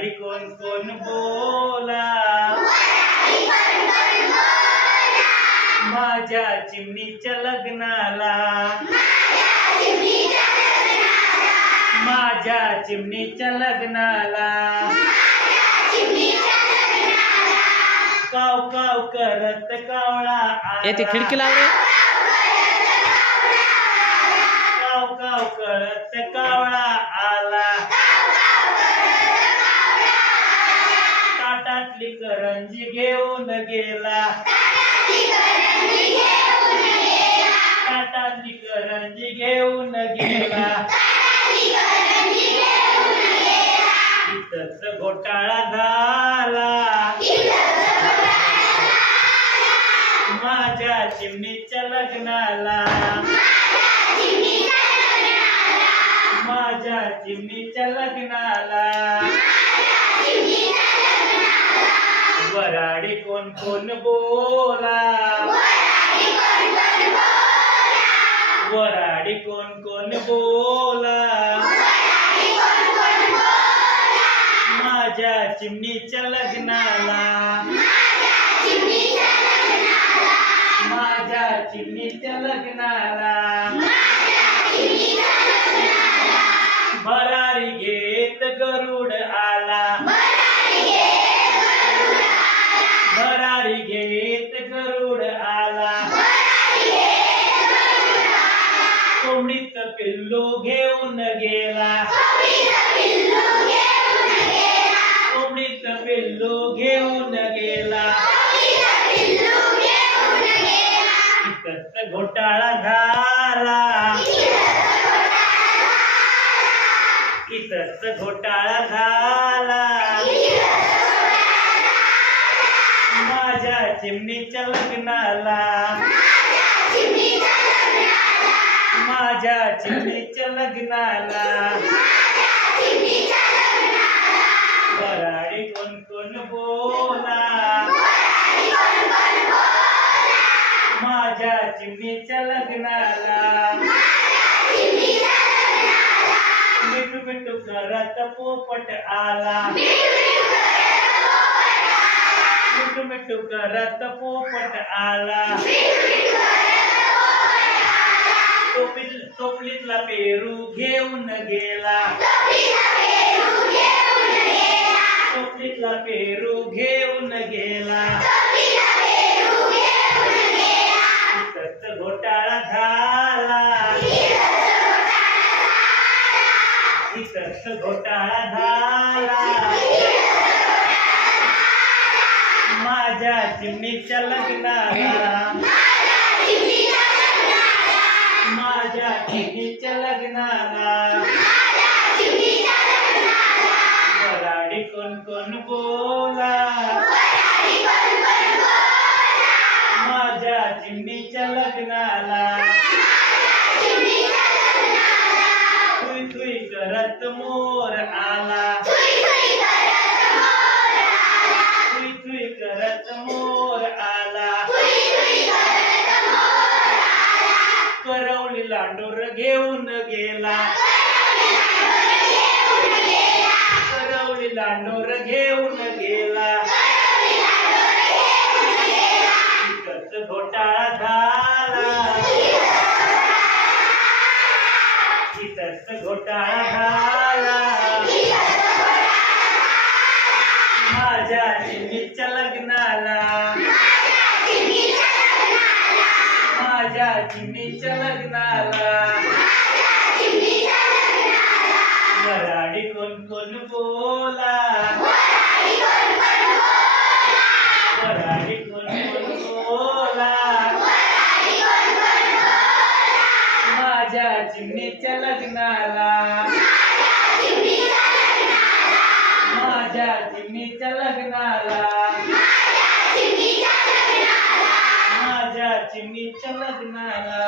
वराडी कोण कोण बोला, माझ्या चिमणीच्या लग्नाला, माझ्या चिमणीच्या लग्नाला, काव काव करत कावळा येते खिडकी लाव रे. काव काव करत कावळा आला, ताटातली करंजी घेऊन गेला, ताटातली करंजी घेऊन गेला. इथंच घोटाळा झाला, माझ्या चिमणीच्या लग्नाला, माझ्या चिमणीच्या लग्नाला. वराडी कोण कोण बोला, वराडी कोण कोण बोला, माझ्या चिमणीच्या लग्नाला, माझ्या चिमणीच्या लग्नाला. भरारी घेत गरुड आला, भरारी घेत गरुड आला, कोंबडीच पिल्लू घेऊन गेला, कोंबडीच पिल्लू घेऊन गेला. इथंच घोटाळा झाला, इथंच घोटाळा झाला, माझ्या चिमणीच्या लग्नाला, माझ्या चिमणीच्या लग्नाला. वराडी कोण कोण बोला, माझ्या चिमणीच्या लग्नाला. मिठू मिठू करत पोपट आला, मिठू मिठू करत पोपट आला, टोपलीतला पेरू घेऊन गेला, टोपलीतला पेरू घेऊन गेला. इथंच घोटाळा झाला, इथंच घोटाळा झाला, माझ्या चिमणीच्या लग्नाला, माझ्या चिमणीच्या लग्नाला. वराडी कोण कोण बोला, माझ्या चिमणीच्या लग्नाला. थुई थुई करत मोर आला, थुई थुई करत मोर आला, करवली लांडोर घेऊन गेला, करवली लांडोर घेऊन गेला. इथंच घोटाळा झाला, इथंच घोटाळा झाला, माझ्या चिमणीच्या लग्नाला, माझ्या चिमणीच्या लग्नाला. वराडी कोण कोण बोला, वराडी कोण कोण बोला, माझ्या चिमणीच्या लग्नाला, माझ्या चिमणीच्या लग्नाला, माझ्या चिमणीच्या लग्नाला.